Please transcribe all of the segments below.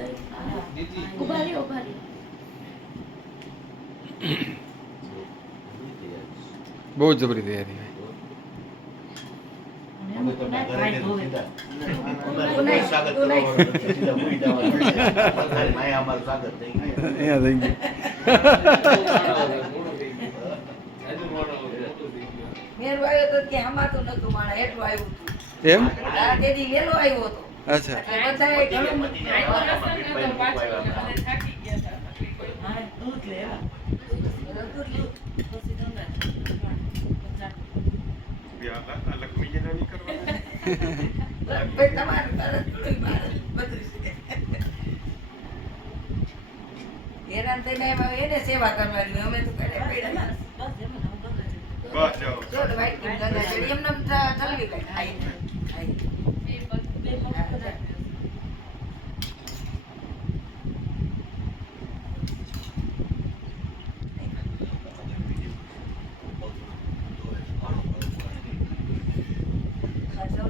ઊભા રહ્યો ઊભા રહ્યો બહુ જબરી તૈયારી તો મેરું આવ્યો તો નતું માણસ એટલું આવ્યું એમ? આવ્યો હતો અચ્છા એટલે બધાએ ઘણું પછી ત્યાં પીઠભાઈ મૂકવા આવ્યા. હા, દૂધ લેવા દૂધ લેવું. ભાઈ તમારું કરે, તોય મારે બધું છે. હેરાન થઈને એમાં એને સેવા કરવાની અમે તો કરે પડ્યા જો તો વાઈટ કેમ ધંધા ચડી એમને એમ ચ- ચલવી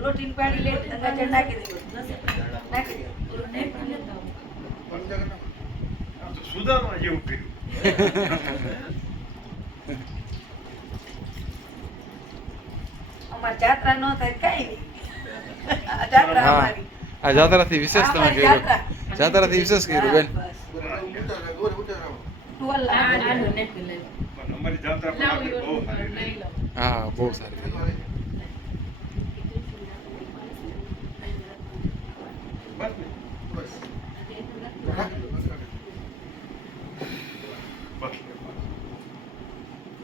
લોટીને પાણી નાખી જેવું કર્યું. અમાર જાત્રા ન થાય કઈ નહીં. આ જાત્રા અમારી. આ જાત્રાથી વિશેષ તમે કર્યું. જાત્રાથી વિશેષ કર્યું બેન. હા, બહુ સારી રહી. હા બહુ સારી થઈ. બસ ને? બસ ને. લઈ જાય